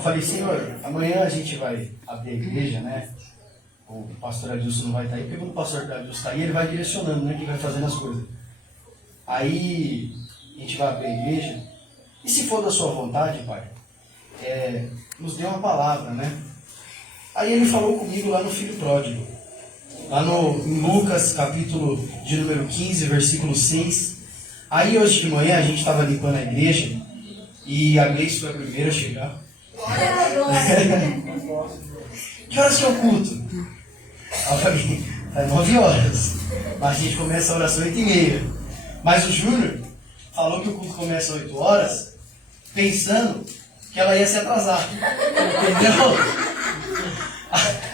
Eu falei, Senhor, amanhã a gente vai abrir a igreja, né? O pastor Adilson não vai estar aí, porque quando o pastor Adilson está aí, ele vai direcionando, né? Quem vai fazendo as coisas. Aí a gente vai abrir a igreja. E se for da sua vontade, Pai, nos dê uma palavra, né? Aí ele falou comigo lá no Filho Pródigo. Lá em Lucas, capítulo de número 15, versículo 6. Aí hoje de manhã a gente estava limpando a igreja e a Gleice foi a primeira a chegar. Que horas que é o culto? Eu falei, 9 horas. Mas a gente começa a oração 8h30. Mas o Júnior falou que o culto começa às 8 horas, pensando que ela ia se atrasar. Entendeu?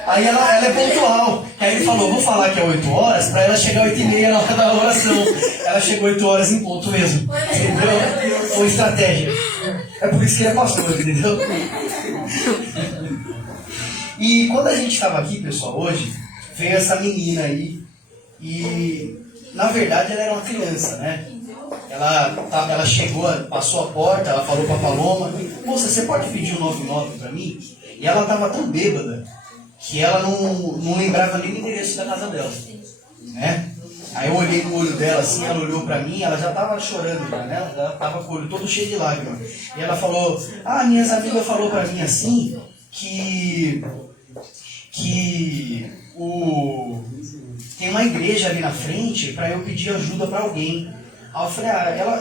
Aí ela é pontual. Aí ele falou, vou falar que é 8 horas, para ela chegar às 8h30 na hora da oração. Ela chegou 8 horas em ponto mesmo. Entendeu? Foi estratégia. É por isso que ele é pastor, entendeu? E quando a gente estava aqui, pessoal, hoje, veio essa menina aí. E, na verdade, ela era uma criança, né? Ela chegou, passou a porta, ela falou para a Paloma, moça, você pode pedir o 99 para mim? E ela estava tão bêbada que ela não lembrava nem o endereço da casa dela, né? Aí eu olhei no olho dela assim, ela olhou pra mim, ela já estava chorando, né? Ela estava com o olho todo cheio de lágrimas. E ela falou, minhas amigas falaram pra mim assim, que tem uma igreja ali na frente para eu pedir ajuda para alguém. Aí eu falei,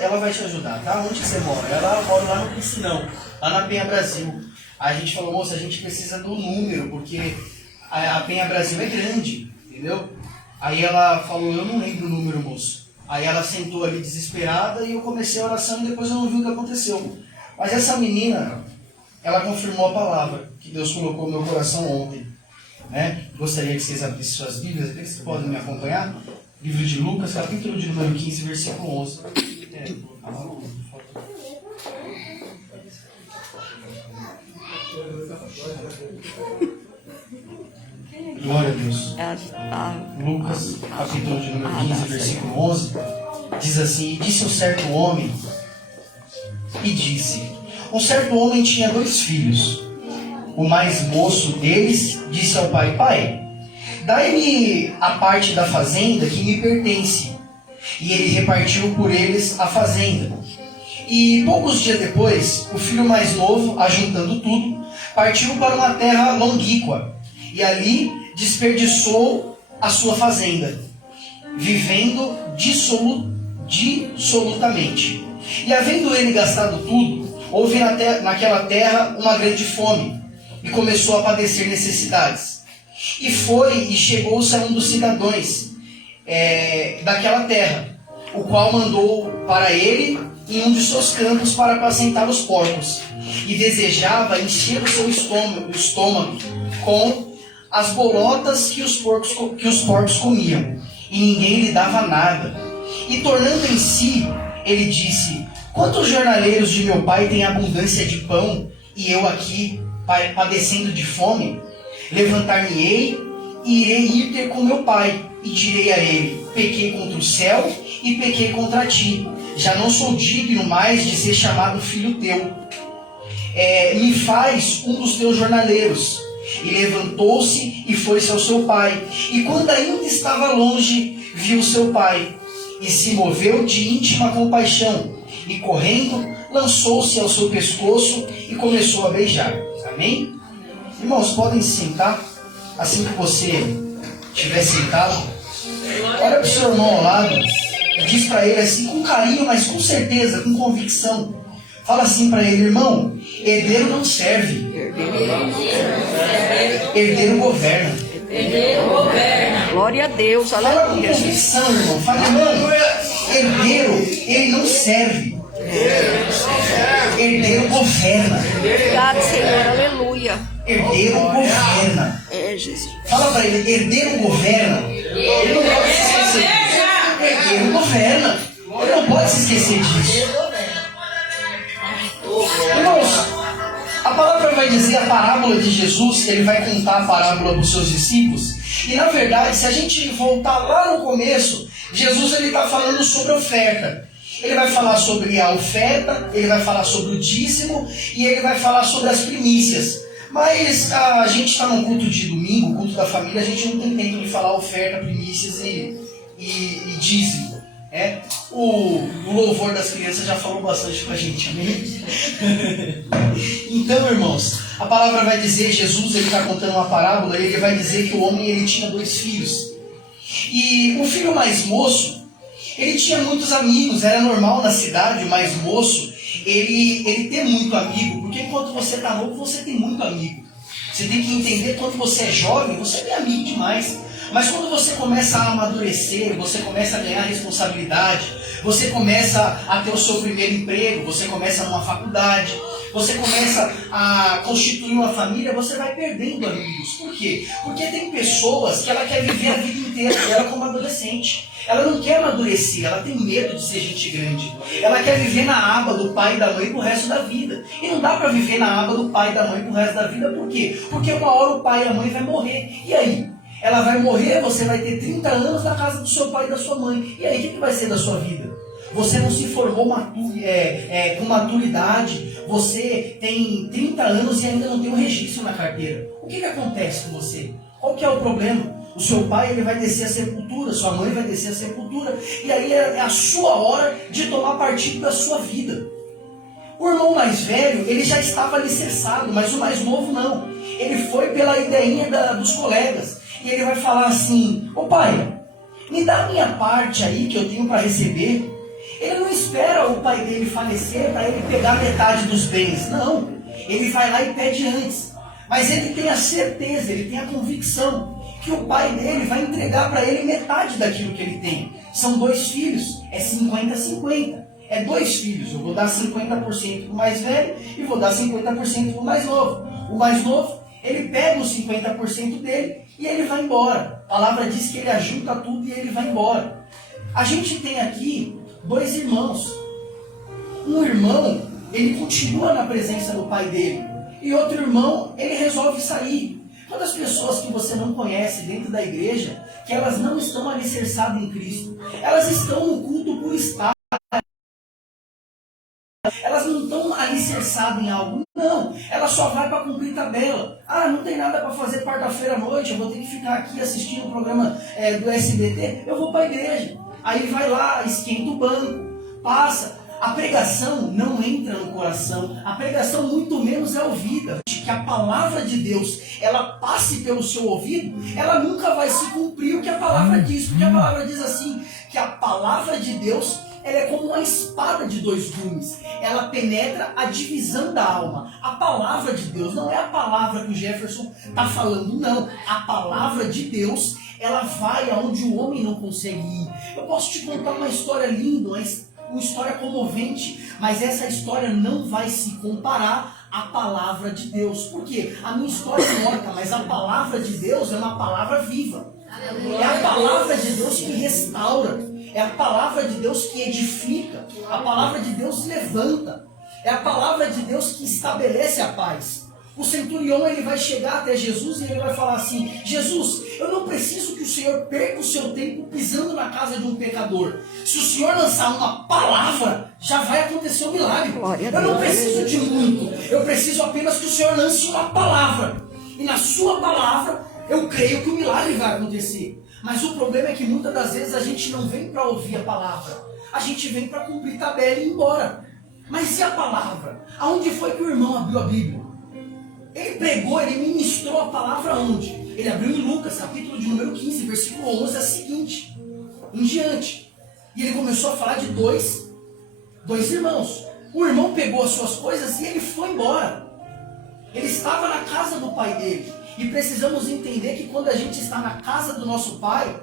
ela vai te ajudar, tá? Onde você mora? Ela mora lá no Piscinão, lá na Penha Brasil. Aí a gente falou, moça, a gente precisa do número, porque a Penha Brasil é grande, entendeu? Aí ela falou, eu não lembro o número, moço. Aí ela sentou ali desesperada e eu comecei a oração e depois eu não vi o que aconteceu. Mas essa menina, ela confirmou a palavra que Deus colocou no meu coração ontem, né? Gostaria que vocês abrissem suas Bíblias, aqui vocês podem me acompanhar. Livro de Lucas, capítulo de número 15, versículo 11. Glória a Deus. Lucas, capítulo de número 15, versículo 11, diz assim, e disse um certo homem, um certo homem tinha 2 filhos. O mais moço deles disse ao pai, pai, dai-me a parte da fazenda que me pertence. E ele repartiu por eles a fazenda. E poucos dias depois, o filho mais novo, ajuntando tudo, partiu para uma terra longínqua. E ali desperdiçou a sua fazenda, vivendo dissolutamente. E havendo ele gastado tudo, houve naquela terra uma grande fome, e começou a padecer necessidades. E foi e chegou-se a um dos cidadãos daquela terra, o qual mandou para ele em um de seus campos para apacentar os porcos, e desejava encher o seu estômago com as bolotas que os porcos comiam, e ninguém lhe dava nada. E tornando em si, ele disse, quantos jornaleiros de meu pai têm abundância de pão, e eu aqui padecendo de fome? Levantar-me-ei e irei ir ter com meu pai, e direi a ele, pequei contra o céu e pequei contra ti, já não sou digno mais de ser chamado filho teu. Me faz um dos teus jornaleiros. E levantou-se e foi-se ao seu pai. E quando ainda estava longe, viu seu pai, e se moveu de íntima compaixão, e correndo, lançou-se ao seu pescoço e começou a beijar. Amém? Irmãos, podem se sentar. Assim que você estiver sentado, olha para o seu irmão ao lado e diz para ele assim, com carinho, mas com certeza, com convicção. Fala assim para ele, irmão, herdeiro não serve, herdeiro governa. Glória a Deus, aleluia. Fala com convicção, irmão. Fala, irmão, herdeiro, ele não serve, herdeiro governa. Obrigado, Senhor, aleluia. Herdeiro governa. Jesus. Fala para ele, herdeiro governa. Ele não pode se esquecer disso. Herdeiro governa. Ele não pode se esquecer disso. Irmãos, a palavra vai dizer a parábola de Jesus, ele vai contar a parábola para os seus discípulos. E na verdade, se a gente voltar lá no começo, Jesus está falando sobre oferta. Ele vai falar sobre a oferta, ele vai falar sobre o dízimo e ele vai falar sobre as primícias. Mas a gente está num culto de domingo, culto da família, a gente não tem tempo de falar oferta, primícias e dízimo. O louvor das crianças já falou bastante com a gente, amém? Então, irmãos, a palavra vai dizer, Jesus ele está contando uma parábola, ele vai dizer que o homem ele tinha 2 filhos. E o filho mais moço, ele tinha muitos amigos, era normal na cidade, o mais moço, ele ter muito amigo, porque enquanto você está novo, você tem muito amigo. Você tem que entender, quando você é jovem, você tem amigo demais. Mas quando você começa a amadurecer, você começa a ganhar responsabilidade, você começa a ter o seu primeiro emprego, você começa numa faculdade, você começa a constituir uma família, você vai perdendo amigos. Por quê? Porque tem pessoas que ela quer viver a vida inteira, ela como adolescente. Ela não quer amadurecer, ela tem medo de ser gente grande. Ela quer viver na aba do pai e da mãe pro resto da vida. E não dá para viver na aba do pai e da mãe pro resto da vida, por quê? Porque uma hora o pai e a mãe vai morrer. E aí? Ela vai morrer, você vai ter 30 anos na casa do seu pai e da sua mãe. E aí, o que vai ser da sua vida? Você não se formou com maturidade, você tem 30 anos e ainda não tem um registro na carteira. O que acontece com você? Qual que é o problema? O seu pai ele vai descer a sepultura, sua mãe vai descer a sepultura, e aí é a sua hora de tomar partido da sua vida. O irmão mais velho, ele já estava alicerçado, mas o mais novo não. Ele foi pela ideinha dos colegas. E ele vai falar assim, ô pai, me dá a minha parte aí que eu tenho para receber. Ele não espera o pai dele falecer para ele pegar metade dos bens, não. Ele vai lá e pede antes. Mas ele tem a certeza, ele tem a convicção que o pai dele vai entregar para ele metade daquilo que ele tem. São 2 filhos, é 50-50. É 2 filhos, eu vou dar 50% para o mais velho e vou dar 50% para o mais novo. O mais novo, ele pega os 50% dele e ele vai embora. A palavra diz que ele ajunta tudo e ele vai embora. A gente tem aqui 2 irmãos. Um irmão, ele continua na presença do pai dele. E outro irmão, ele resolve sair. Quantas pessoas que você não conhece dentro da igreja, que elas não estão alicerçadas em Cristo? Elas estão no culto por estar. Elas não estão alicerçadas em algo, não. Ela só vai para cumprir tabela. Ah, não tem nada para fazer quarta-feira à noite, eu vou ter que ficar aqui assistindo o programa do SBT, eu vou para a igreja. Aí vai lá, esquenta o banco, passa. A pregação não entra no coração, a pregação muito menos é ouvida. Que a palavra de Deus, ela passe pelo seu ouvido, ela nunca vai se cumprir o que a palavra diz. Porque a palavra diz assim, que a palavra de Deus, ela é como uma espada de 2 gumes. Ela penetra a divisão da alma. A palavra de Deus não é a palavra que o Jefferson está falando, não. A palavra de Deus, ela vai aonde o homem não consegue ir. Eu posso te contar uma história linda, uma história comovente, mas essa história não vai se comparar à palavra de Deus. Por quê? A minha história é morta, mas a palavra de Deus é uma palavra viva. É a palavra de Deus que restaura. É a palavra de Deus que edifica. A palavra de Deus levanta. É a palavra de Deus que estabelece a paz. O centurião ele vai chegar até Jesus e ele vai falar assim: Jesus, eu não preciso que o Senhor perca o seu tempo pisando na casa de um pecador. Se o Senhor lançar uma palavra, já vai acontecer um milagre. Eu não preciso de muito. Eu preciso apenas que o Senhor lance uma palavra. E na sua palavra, eu creio que o milagre vai acontecer. Mas o problema é que muitas das vezes a gente não vem para ouvir a palavra. A gente vem para cumprir tabela e ir embora. Mas e a palavra? Aonde foi que o irmão abriu a Bíblia? Ele pregou, ele ministrou a palavra onde? Ele abriu em Lucas, capítulo de número 15, versículo 11, a seguinte, em diante. E ele começou a falar de dois irmãos. O irmão pegou as suas coisas e ele foi embora. Ele estava na casa do pai dele. E precisamos entender que quando a gente está na casa do nosso pai,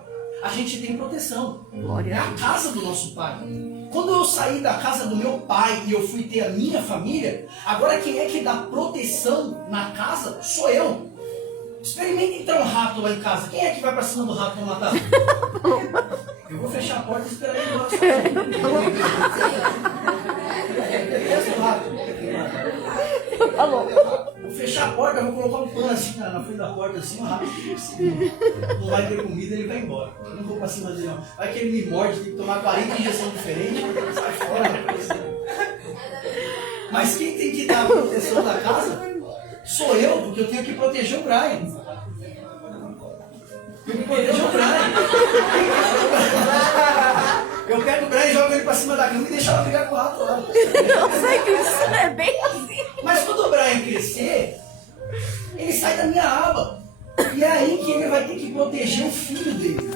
a gente tem proteção. É a casa do nosso pai. Quando eu saí da casa do meu pai e eu fui ter a minha família, agora quem é que dá proteção na casa sou eu. Experimenta entrar um rato lá em casa. Quem é que vai pra cima do rato pra matar? Eu vou fechar a porta e esperar ele lá sozinho. Esse rato. Falou. Vou fechar a porta, vou colocar um pano assim na frente da porta, assim, rápido. Não vai ter comida, ele vai embora. Eu não vou pra cima dele, não. Vai que ele me morde, tem que tomar 40 injeções diferentes, sai fora. Mas quem tem que dar a proteção da casa sou eu, porque eu tenho que proteger o Brian. Eu me protejo o Brian. Eu pego o Brian e jogo ele pra cima da cama e deixo ela brigar com o rato lá. Eu sei que isso não é bem assim. Mas quando o Brian crescer, ele sai da minha aba. E é aí que ele vai ter que proteger o filho dele.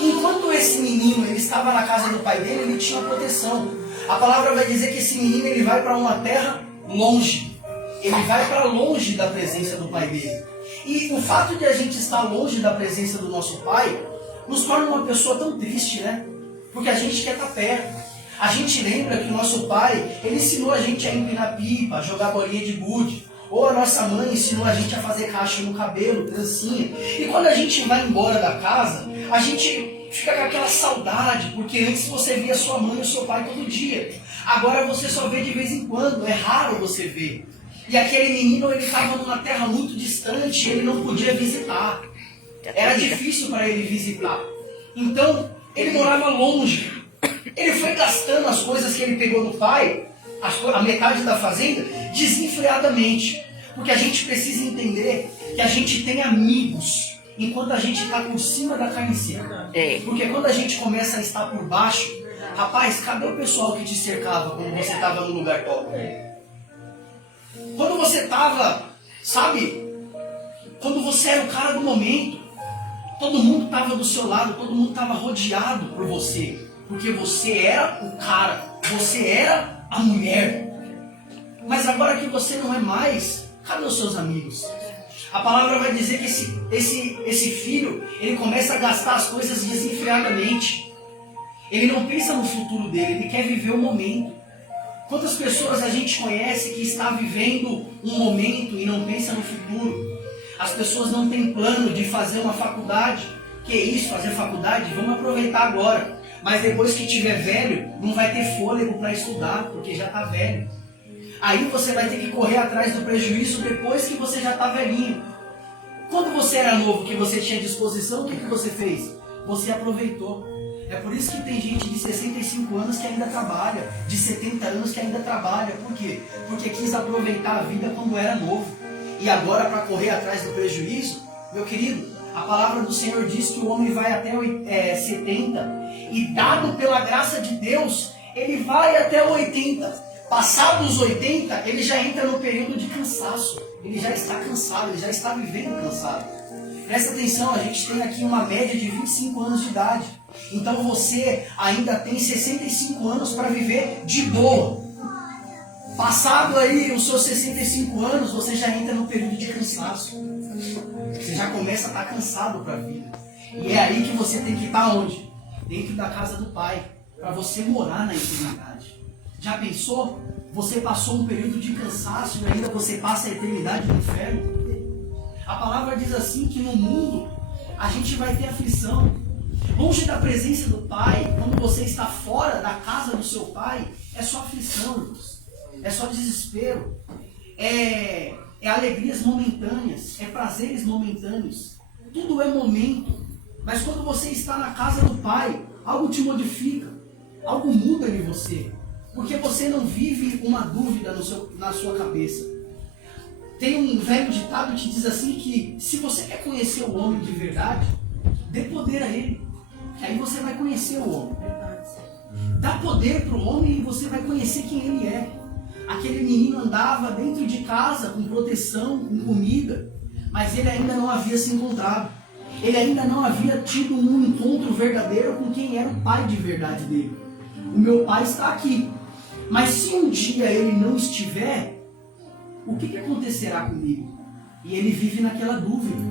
Enquanto esse menino ele estava na casa do pai dele, ele tinha proteção. A palavra vai dizer que esse menino ele vai para uma terra longe. Ele vai para longe da presença do pai dele. E o fato de a gente estar longe da presença do nosso pai nos torna uma pessoa tão triste, né? Porque a gente quer estar perto. A gente lembra que o nosso pai, ele ensinou a gente a empinar pipa, a jogar bolinha de gude. Ou a nossa mãe ensinou a gente a fazer caixa no cabelo, trancinha. E quando a gente vai embora da casa, a gente fica com aquela saudade, porque antes você via sua mãe e seu pai todo dia. Agora você só vê de vez em quando, é raro você ver. E aquele menino, ele estava numa terra muito distante, ele não podia visitar. Era difícil para ele visitar. Então, ele morava longe. Ele foi gastando as coisas que ele pegou do pai, a metade da fazenda, desenfreadamente. Porque a gente precisa entender que a gente tem amigos enquanto a gente está por cima da carne seca. Porque quando a gente começa a estar por baixo, rapaz, cadê o pessoal que te cercava quando você estava no lugar top? Quando você estava, sabe? Quando você era o cara do momento, todo mundo estava do seu lado, todo mundo estava rodeado por você. Porque você era o cara, você era a mulher. Mas agora que você não é mais, cadê os seus amigos? A palavra vai dizer que esse filho, ele começa a gastar as coisas desenfreadamente. Ele não pensa no futuro dele, ele quer viver o momento. Quantas pessoas a gente conhece que está vivendo um momento e não pensa no futuro? As pessoas não têm plano de fazer uma faculdade. Que isso, fazer faculdade? Vamos aproveitar agora. Mas depois que tiver velho, não vai ter fôlego para estudar, porque já está velho. Aí você vai ter que correr atrás do prejuízo depois que você já está velhinho. Quando você era novo, que você tinha disposição, o que você fez? Você aproveitou. É por isso que tem gente de 65 anos que ainda trabalha, de 70 anos que ainda trabalha. Por quê? Porque quis aproveitar a vida quando era novo. E agora, para correr atrás do prejuízo, meu querido, a palavra do Senhor diz que o homem vai até 70 e, dado pela graça de Deus, ele vai até 80. Passados os 80, ele já entra no período de cansaço. Ele já está cansado, ele já está vivendo cansado. Presta atenção, a gente tem aqui uma média de 25 anos de idade. Então você ainda tem 65 anos para viver de boa. Passado aí os seus 65 anos, você já entra no período de cansaço. Você já começa a estar cansado para a vida. E é aí que você tem que estar onde? Dentro da casa do Pai, para você morar na eternidade. Já pensou? Você passou um período de cansaço e ainda você passa a eternidade no inferno? A palavra diz assim que no mundo a gente vai ter aflição. Longe da presença do Pai, quando você está fora da casa do seu Pai, é só aflição, irmãos. É só desespero. É alegrias momentâneas, é prazeres momentâneos. Tudo é momento. Mas quando você está na casa do Pai, algo te modifica, algo muda em você. Porque você não vive uma dúvida na sua cabeça. Tem um velho ditado que diz assim que se você quer conhecer o homem de verdade, dê poder a ele. Que aí você vai conhecer o homem. Dá poder para o homem e você vai conhecer quem ele é. Aquele menino andava dentro de casa com proteção, com comida, mas ele ainda não havia se encontrado. Ele ainda não havia tido um encontro verdadeiro com quem era o pai de verdade dele. O meu pai está aqui. Mas se um dia ele não estiver, o que acontecerá comigo? E ele vive naquela dúvida.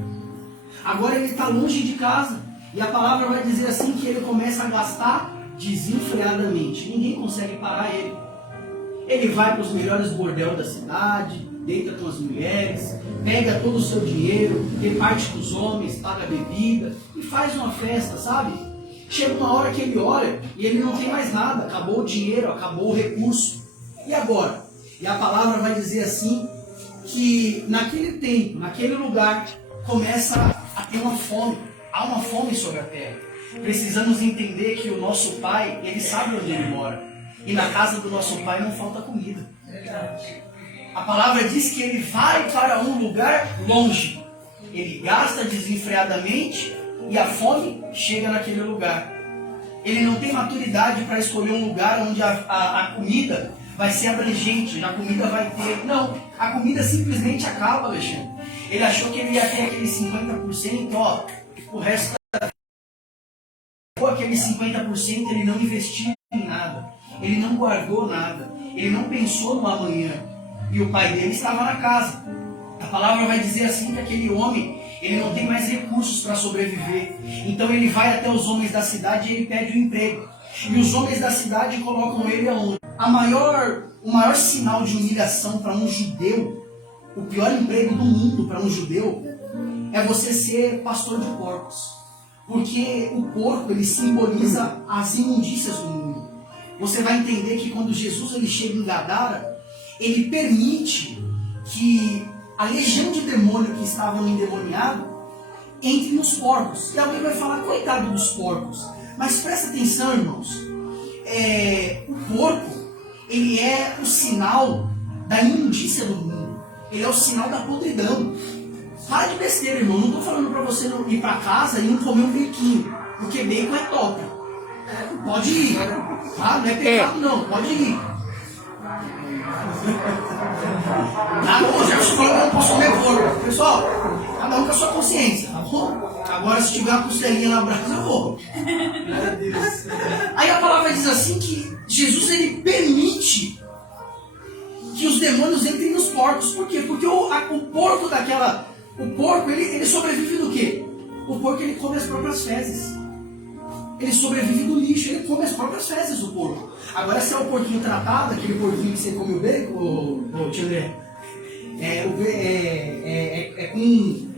Agora ele está longe de casa. E a palavra vai dizer assim que ele começa a gastar desenfreadamente. Ninguém consegue parar ele. Ele vai para os melhores bordéis da cidade, deita com as mulheres, pega todo o seu dinheiro, reparte com os homens, paga bebida e faz uma festa, sabe? Chega uma hora que ele olha e ele não tem mais nada, acabou o dinheiro, acabou o recurso. E agora? E a palavra vai dizer assim que naquele tempo, naquele lugar, começa a ter uma fome. Há uma fome sobre a terra. Precisamos entender que o nosso Pai, Ele sabe onde Ele mora. E na casa do nosso Pai não falta comida. A palavra diz que Ele vai para um lugar longe. Ele gasta desenfreadamente e a fome chega naquele lugar. Ele não tem maturidade para escolher um lugar onde a comida vai ser abrangente, a comida vai ter... Não, a comida simplesmente acaba, Alexandre. Ele achou que ele ia ter aquele 50%, ó, o resto... Aquele 50% ele não investiu em nada, ele não guardou nada, ele não pensou no amanhã. E o pai dele estava na casa. A palavra vai dizer assim que aquele homem, ele não tem mais recursos para sobreviver. Então ele vai até os homens da cidade e ele pede um emprego. E os homens da cidade colocam ele aonde? O maior sinal de humilhação para um judeu, o pior emprego do mundo para um judeu, é você ser pastor de porcos. Porque o porco, ele simboliza as imundícias do mundo. Você vai entender que quando Jesus ele chega em Gadara, ele permite que a legião de demônio que estavam endemoniados entre nos porcos. E alguém vai falar, coitado dos porcos. Mas presta atenção, irmãos. O porco, ele é o sinal da imundícia do mundo. Ele é o sinal da podridão. Para de besteira, irmão. Não estou falando para você não ir para casa e não comer um biquinho. Porque bacon é top. Pode ir. Tá? Não é pecado não. Pode ir. Hoje eu não posso comer porco. Pessoal, cada um com a sua consciência, tá bom? Agora se tiver uma costelinha na brasa, eu vou. Aí a palavra diz assim que Jesus ele permite que os demônios entrem nos porcos. Por quê? Porque o porco daquela... O porco, ele sobrevive do quê? O porco, ele come as próprias fezes. Ele sobrevive do lixo, ele come as próprias fezes, o porco. Agora, se é o porquinho tratado, aquele porquinho que você come o bacon, tio André,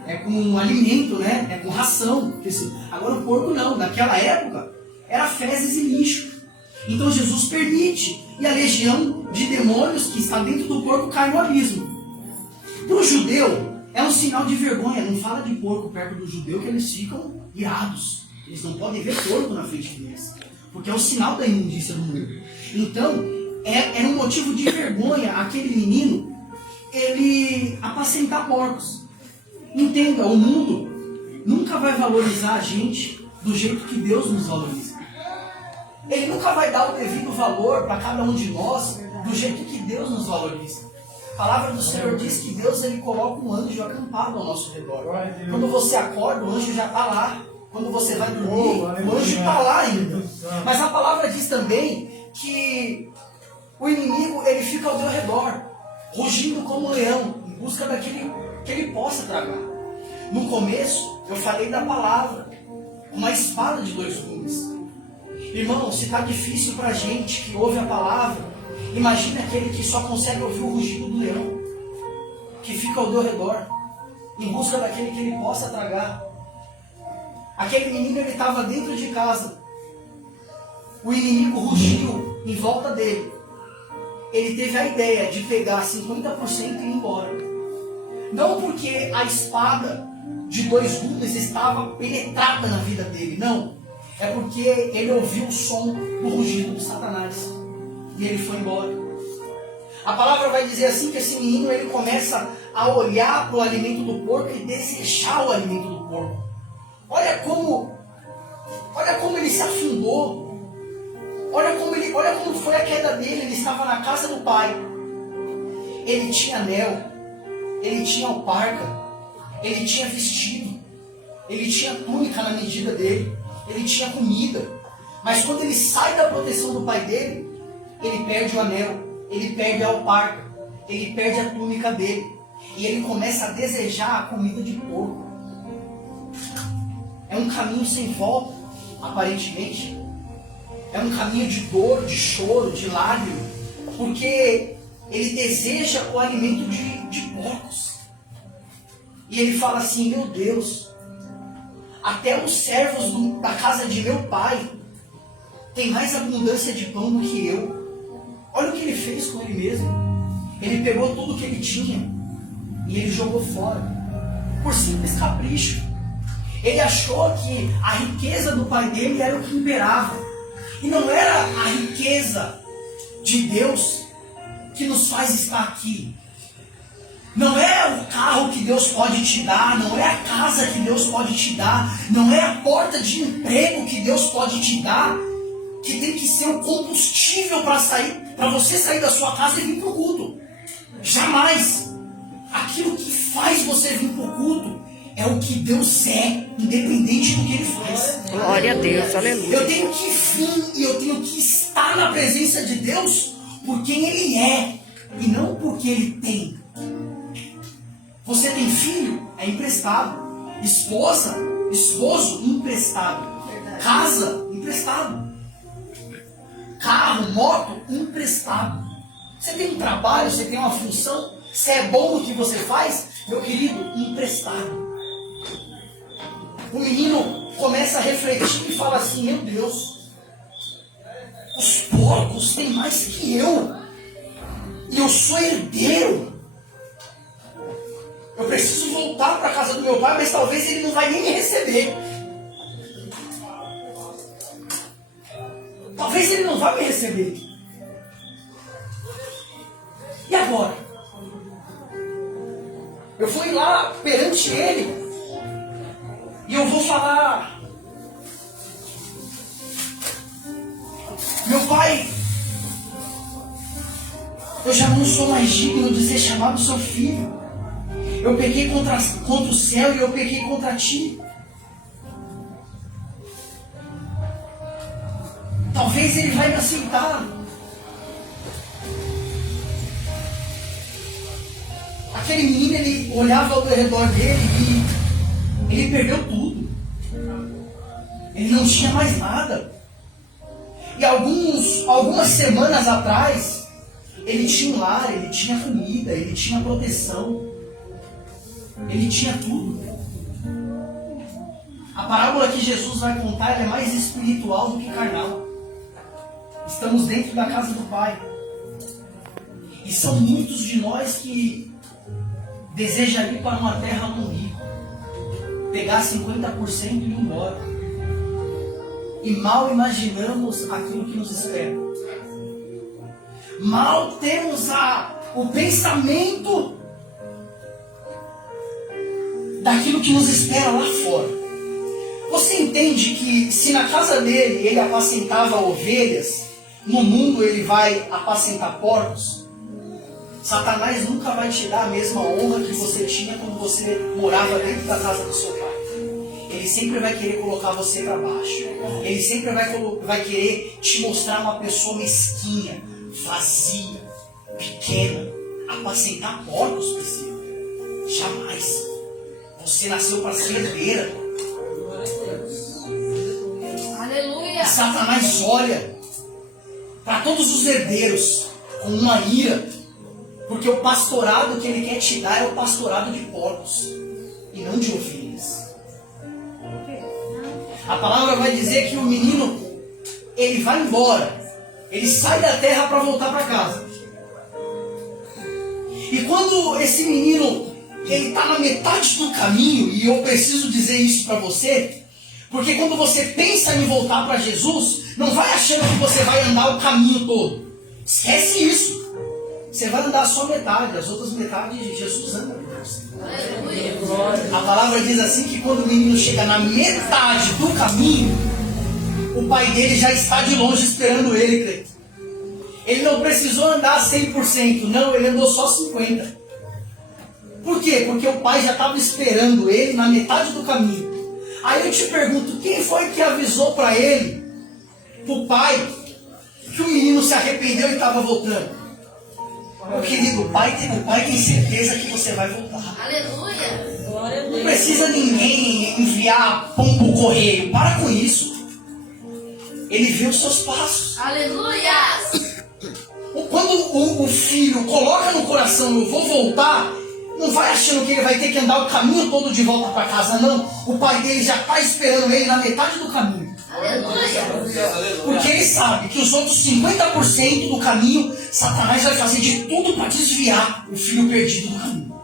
é com alimento, né? É com ração. Agora, o porco não. Naquela época, era fezes e lixo. Então, Jesus permite. E a legião de demônios que está dentro do porco cai no abismo. Para o judeu, é um sinal de vergonha. Não fala de porco perto do judeu que eles ficam irados. Eles não podem ver porco na frente deles. Porque é o sinal da imundícia do mundo. Então, era um motivo de vergonha aquele menino, ele apacentar porcos. Entenda, o mundo nunca vai valorizar a gente do jeito que Deus nos valoriza. Ele nunca vai dar o devido valor para cada um de nós do jeito que Deus nos valoriza. A palavra do Senhor diz que Deus ele coloca um anjo acampado ao nosso redor. Quando você acorda, o anjo já está lá. Quando você vai dormir, o anjo está lá ainda. Mas a palavra diz também que o inimigo ele fica ao teu redor, rugindo como um leão, em busca daquele que ele possa tragar. No começo, eu falei da palavra, uma espada de dois gumes. Irmão, se está difícil para a gente que ouve a palavra, imagine aquele que só consegue ouvir o rugido do leão, que fica ao teu redor, em busca daquele que ele possa tragar. Aquele menino ele estava dentro de casa. O inimigo rugiu em volta dele. Ele teve a ideia de pegar 50% e ir embora. Não porque a espada de dois gumes estava penetrada na vida dele, não. É porque ele ouviu o som do rugido de Satanás. E ele foi embora. A palavra vai dizer assim que esse menino ele começa a olhar para o alimento do porco e desejar o alimento do porco. Olha como ele se afundou. Olha como foi a queda dele. Ele estava na casa do pai. Ele tinha anel. Ele tinha alparca. Ele tinha vestido. Ele tinha túnica na medida dele. Ele tinha comida. Mas quando ele sai da proteção do pai dele, ele perde o anel. Ele perde a alparca. Ele perde a túnica dele. E ele começa a desejar a comida de porco. É um caminho sem volta, aparentemente. É um caminho de dor, de choro, de lágrima. Porque ele deseja o alimento de porcos. E ele fala assim, meu Deus, até os servos da casa de meu pai têm mais abundância de pão do que eu. Olha o que ele fez com ele mesmo. Ele pegou tudo que ele tinha E ele jogou fora, por simples capricho. Ele achou que a riqueza do pai dele era o que imperava. E não era a riqueza de Deus que nos faz estar aqui. Não é o carro que Deus pode te dar, não é a casa que Deus pode te dar, não é a porta de emprego que Deus pode te dar, que tem que ser o combustível para você sair da sua casa e vir para o culto. Jamais. Aquilo que faz você vir para o culto é o que Deus é, independente do que Ele faz. Glória a Deus, aleluia. Eu tenho que vir e eu tenho que estar na presença de Deus por quem Ele é e não porque Ele tem. Você tem filho? É emprestado. Esposo? Emprestado. Casa? Emprestado. Carro, moto? Emprestado. Você tem um trabalho, você tem uma função, você é bom no que você faz, meu querido, emprestado. O menino começa a refletir e fala assim, meu Deus, os porcos têm mais que eu. E eu sou herdeiro. Eu preciso voltar para a casa do meu pai, mas talvez ele não vai nem me receber. Talvez ele não vá me receber. E agora? Eu fui lá perante ele e eu vou falar: meu pai, eu já não sou mais digno de ser chamado seu filho. Eu pequei contra o céu e eu pequei contra ti. Talvez ele vai me aceitar. Aquele menino, ele olhava ao redor dele e ele perdeu tudo. Ele não tinha mais nada. E algumas semanas atrás, ele tinha um lar, ele tinha comida, ele tinha proteção. Ele tinha tudo. A parábola que Jesus vai contar ela é mais espiritual do que carnal. Estamos dentro da casa do Pai. E são muitos de nós que desejam ir para uma terra não rica, pegar 50% e ir embora. E mal imaginamos aquilo que nos espera. Mal temos o pensamento daquilo que nos espera lá fora. Você entende que se na casa dele ele apacentava ovelhas, no mundo ele vai apacentar porcos? Satanás nunca vai te dar a mesma honra que você tinha quando você morava dentro da casa do seu pai. Ele sempre vai querer colocar você para baixo. Ele sempre vai querer te mostrar uma pessoa mesquinha, vazia, pequena. Apacentar porcos, Priscila? Jamais. Você nasceu para ser herdeira. Aleluia. E Satanás olha para todos os herdeiros com uma ira, porque o pastorado que ele quer te dar é o pastorado de porcos e não de ovelhas. A palavra vai dizer que o menino, ele vai embora, ele sai da terra para voltar para casa. E quando esse menino ele está na metade do caminho, e eu preciso dizer isso para você, porque quando você pensa em voltar para Jesus, não vai achando que você vai andar o caminho todo. Esquece isso. Você vai andar só metade, as outras metades Jesus anda com você. A palavra diz assim que quando o menino chega na metade do caminho, o pai dele já está de longe esperando ele, crente. Ele não precisou andar 100%, não, ele andou só 50%. Por quê? Porque o pai já estava esperando ele na metade do caminho. Aí eu te pergunto, quem foi que avisou para ele, para o pai, que o menino se arrependeu e estava voltando? Meu querido, o pai tem certeza que você vai voltar. Aleluia. Não precisa ninguém enviar pombo correio. Para com isso. Ele vê os seus passos. Aleluia. Quando o filho coloca no coração, eu vou voltar, não vai achando que ele vai ter que andar o caminho todo de volta para casa, não. O pai dele já está esperando ele na metade do caminho. Aleluia. Porque ele sabe que os outros 50% do caminho, Satanás vai fazer de tudo para desviar o filho perdido do caminho.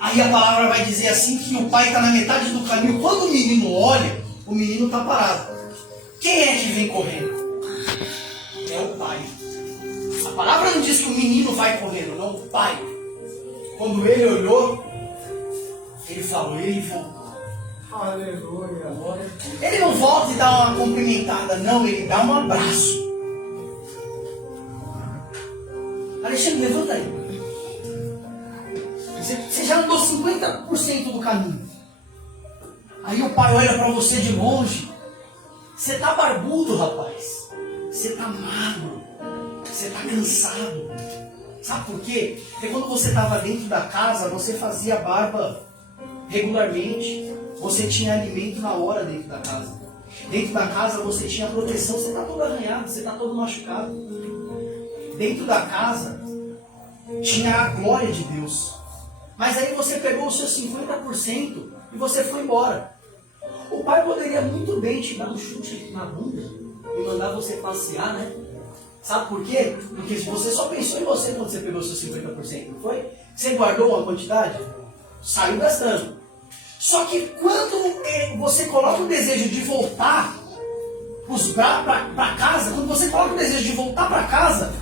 Aí a palavra vai dizer assim que o pai está na metade do caminho. Quando o menino olha, o menino está parado. Quem é que vem correndo? É o pai. A palavra não diz que o menino vai correndo, não, o pai. Quando ele olhou, ele falou, ele voltou. Aleluia. Ele não volta e dá uma cumprimentada, não, ele dá um abraço. Alexandre, levanta aí. Você já andou 50% do caminho. Aí o pai olha para você de longe. Você tá barbudo, rapaz. Você tá magro. Você tá cansado. Sabe por quê? Porque quando você estava dentro da casa, você fazia barba regularmente. Você tinha alimento na hora dentro da casa. Dentro da casa você tinha proteção. Você está todo arranhado, você está todo machucado. Dentro da casa tinha a glória de Deus. Mas aí você pegou os seus 50% e você foi embora. O pai poderia muito bem te dar um chute na bunda e mandar você passear, né? Sabe por quê? Porque você só pensou em você quando você pegou os seus 50%, não foi? Você guardou uma quantidade, saiu gastando. Só que quando você coloca o desejo de voltar para casa, quando você coloca o desejo de voltar para casa,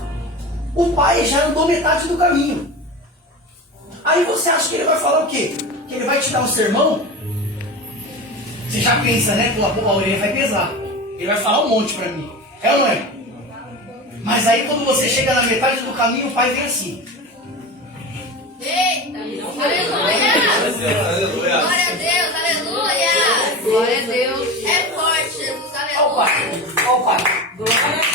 o pai já andou metade do caminho. Aí você acha que ele vai falar o quê? Que ele vai te dar um sermão? Você já pensa, né? Que a orelha vai pesar. Ele vai falar um monte pra mim. É ou não é? Mas aí quando você chega na metade do caminho, o pai vem assim. Eita! Aleluia! Aleluia. Glória a Deus! Aleluia! Glória a Deus! É forte, Jesus! Ó o pai. Aleluia! Ó o pai. Glória a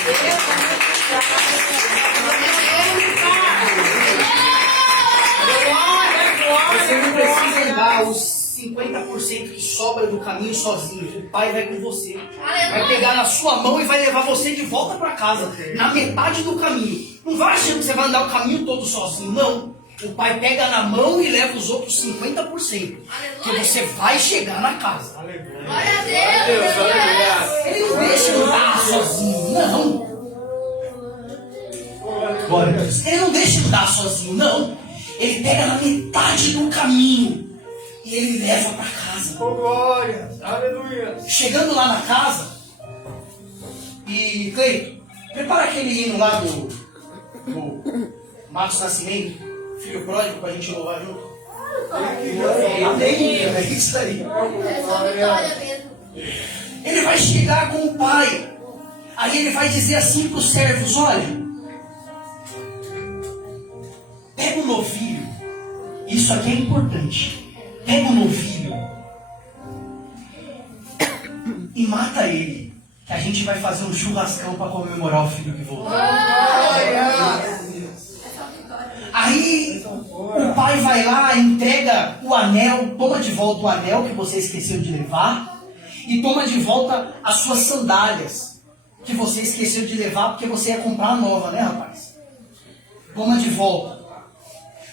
Você não precisa andar os 50% que sobra do caminho sozinho. O pai vai com você. Vai pegar na sua mão e vai levar você de volta para casa. Na metade do caminho. Não vai achando que você vai andar o caminho todo sozinho, não. O pai pega na mão e leva os outros 50%. Que você vai chegar na casa. Glória a Deus! Ele não deixa andar sozinho, não. Glória a Deus. Ele não deixa andar sozinho, não. Ele pega na metade do caminho e ele leva para casa. Oh, glória. Aleluia. Chegando lá na casa, e Cleito, prepara aquele hino lá do Marcos Nascimento, filho pródigo, para a gente louvar junto. Amém. É isso aí. É só vitória mesmo. Ele vai chegar com o pai. Aí ele vai dizer assim para os servos: olha, pega o novilho. Isso aqui é importante. Pega o novilho e mata ele. Que a gente vai fazer um churrascão para comemorar o filho que voltou. Aí o pai vai lá, entrega o anel, toma de volta o anel que você esqueceu de levar e toma de volta as suas sandálias que você esqueceu de levar porque você ia comprar a nova, né, rapaz? Toma de volta.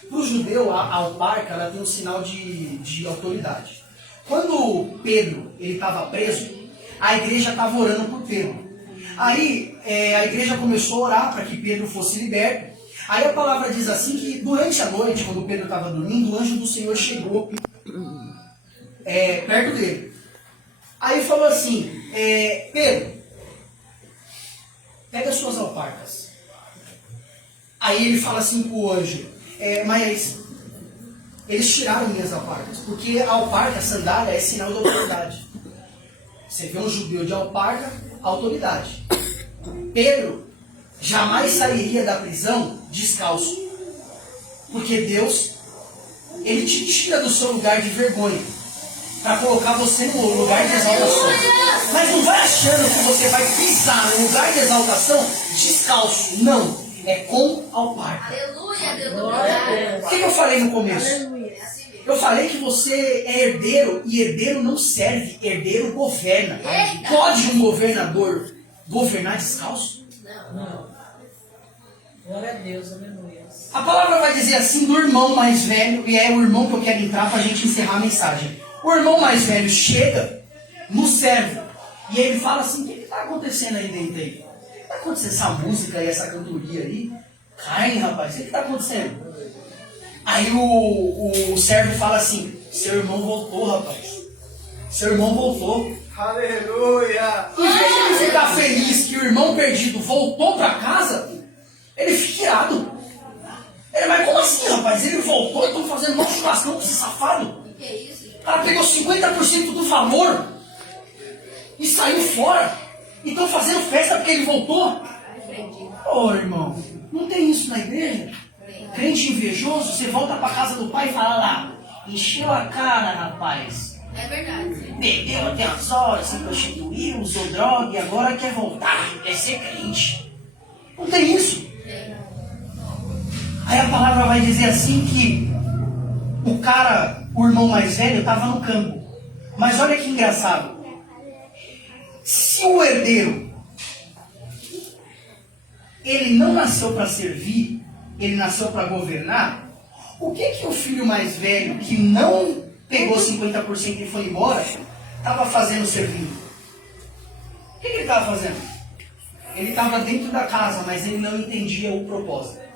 Para o judeu, a alparca ela tem um sinal de autoridade. Quando Pedro estava preso, a igreja estava orando por Pedro. Aí a igreja começou a orar para que Pedro fosse liberto. Aí a palavra diz assim que durante a noite, quando Pedro estava dormindo, o anjo do Senhor chegou perto dele. Aí falou assim, Pedro, pega as suas alparcas. Aí ele fala assim para o anjo, mas eles tiraram minhas alparcas, porque a alparca, a sandália, é sinal de autoridade. Você vê um judeu de alparca, autoridade. Pedro jamais sairia da prisão descalço, porque Deus, ele te tira do seu lugar de vergonha para colocar você no lugar de exaltação. Mas não vai achando que você vai pisar no lugar de exaltação descalço. Não, é com alparca. Aleluia, aleluia. O que eu falei no começo? Eu falei que você é herdeiro e herdeiro não serve, herdeiro governa. Pode um governador governar descalço? Não. Glória a Deus, aleluia. A palavra vai dizer assim do irmão mais velho, e é o irmão que eu quero entrar para a gente encerrar a mensagem. O irmão mais velho chega no servo e ele fala assim: o que está acontecendo aí dentro aí? O que está acontecendo essa música e essa cantoria aí? Carne, rapaz, o que está acontecendo? Aí o servo fala assim: seu irmão voltou, rapaz. Seu irmão voltou. Aleluia. Em vez de ele ficar feliz que o irmão perdido voltou para casa, ele fica irado. Mas como assim, rapaz? Ele voltou e estão fazendo um churrascão com esse safado. Que é isso? O cara pegou 50% do valor e saiu fora. E estão fazendo festa porque ele voltou. Ô irmão, não tem isso na igreja? Crente invejoso, você volta para casa do pai e fala lá: encheu a cara, rapaz. É verdade. Bebeu até as horas, se prostituiu, usou droga e agora quer voltar, quer ser crente. Não tem isso. Aí a palavra vai dizer assim que o irmão mais velho estava no campo. Mas olha que engraçado. Se o herdeiro, ele não nasceu para servir, ele nasceu para governar, o que o filho mais velho, que não pegou 50% e foi embora, estava fazendo servindo? O que ele estava fazendo? Ele estava dentro da casa, mas ele não entendia o propósito.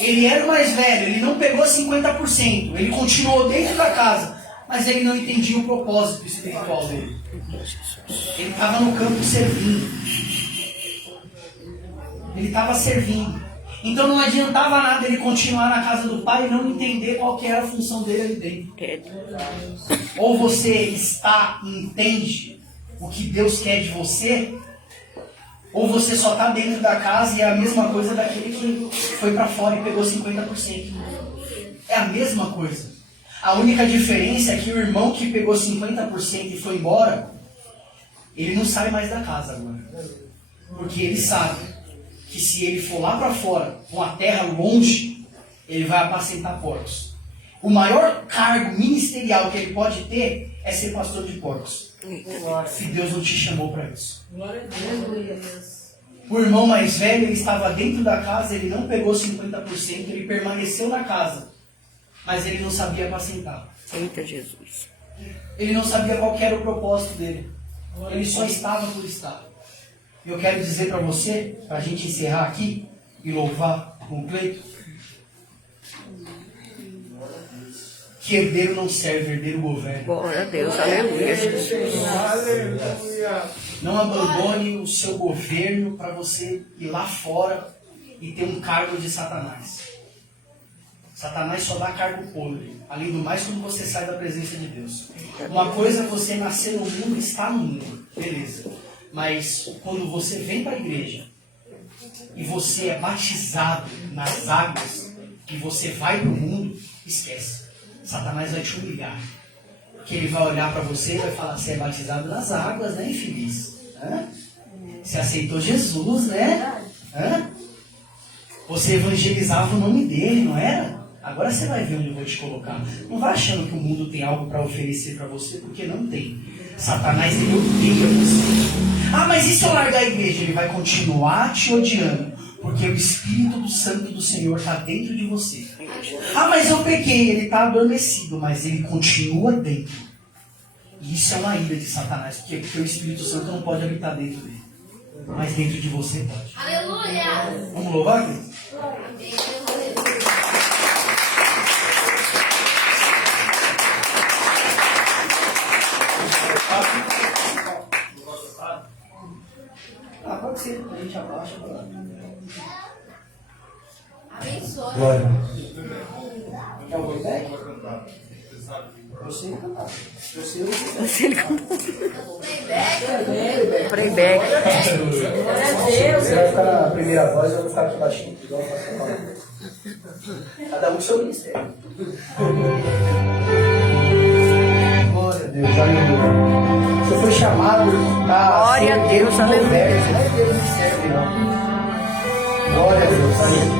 Ele era o mais velho, ele não pegou 50%, ele continuou dentro da casa, mas ele não entendia o propósito espiritual dele. Ele estava no campo servindo. Ele estava servindo. Então não adiantava nada ele continuar na casa do pai e não entender qual que era a função dele ali dentro. Ou você entende o que Deus quer de você, ou você só está dentro da casa e é a mesma coisa daquele que foi para fora e pegou 50%. É a mesma coisa. A única diferença é que o irmão que pegou 50% e foi embora, ele não sai mais da casa agora. Porque ele sabe que se ele for lá para fora, uma terra longe, ele vai apacentar porcos. O maior cargo ministerial que ele pode ter é ser pastor de porcos. Se Deus não te chamou para isso. Glória a Deus. O irmão mais velho, ele estava dentro da casa, ele não pegou 50%, ele permaneceu na casa. Mas ele não sabia apacentar. Eita Jesus. Ele não sabia qual que era o propósito dele. Ele só estava por estar. E eu quero dizer para você, para a gente encerrar aqui e louvar com o Cleito, que herdeiro não serve, herdeiro governa. Glória a Deus. Aleluia, Jesus. Aleluia. Não abandone o seu governo para você ir lá fora e ter um cargo de Satanás. Satanás só dá cargo podre. Além do mais, quando você sai da presença de Deus. Uma coisa é você nascer no mundo e estar no mundo. Beleza. Mas quando você vem para a igreja e você é batizado nas águas e você vai para o mundo, esquece. Satanás vai te humilhar. Porque ele vai olhar para você e vai falar: você é batizado nas águas, né, infeliz? Você aceitou Jesus, né? Você evangelizava o nome dele, não era? Agora você vai ver onde eu vou te colocar. Não vai achando que o mundo tem algo para oferecer para você, porque não tem. Satanás, ele odeia você. Mas e se eu largar a igreja? Ele vai continuar te odiando, porque o Espírito do Santo do Senhor está dentro de você. Mas eu pequei, ele está adormecido, mas ele continua dentro. E isso é uma ira de Satanás, porque o Espírito Santo não pode habitar dentro dele, mas dentro de você pode. Aleluia! Vamos louvar, querido? Pode ser, a gente abaixa. Abençoa. Glória. Quer o playback? Eu sei cantar. Eu sei Playback. Glória a Deus. Você vai ficar na primeira voz, eu vou ficar aqui baixinho. Igual eu faço agora. Cada um com seu ministério. Glória a Deus, aleluia. Você foi chamado a Glória a Deus, aleluia. Não é Deus que serve, não. Glória a Deus, aleluia.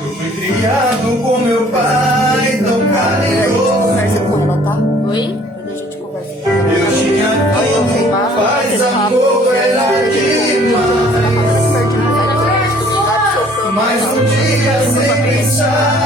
Eu fui criado com meu pai, tão carinhoso. Conversa com ela, tá? Oi? Depois a gente conversa. Eu tinha tudo, faz amor, era demais. Mas um dia sem pensar.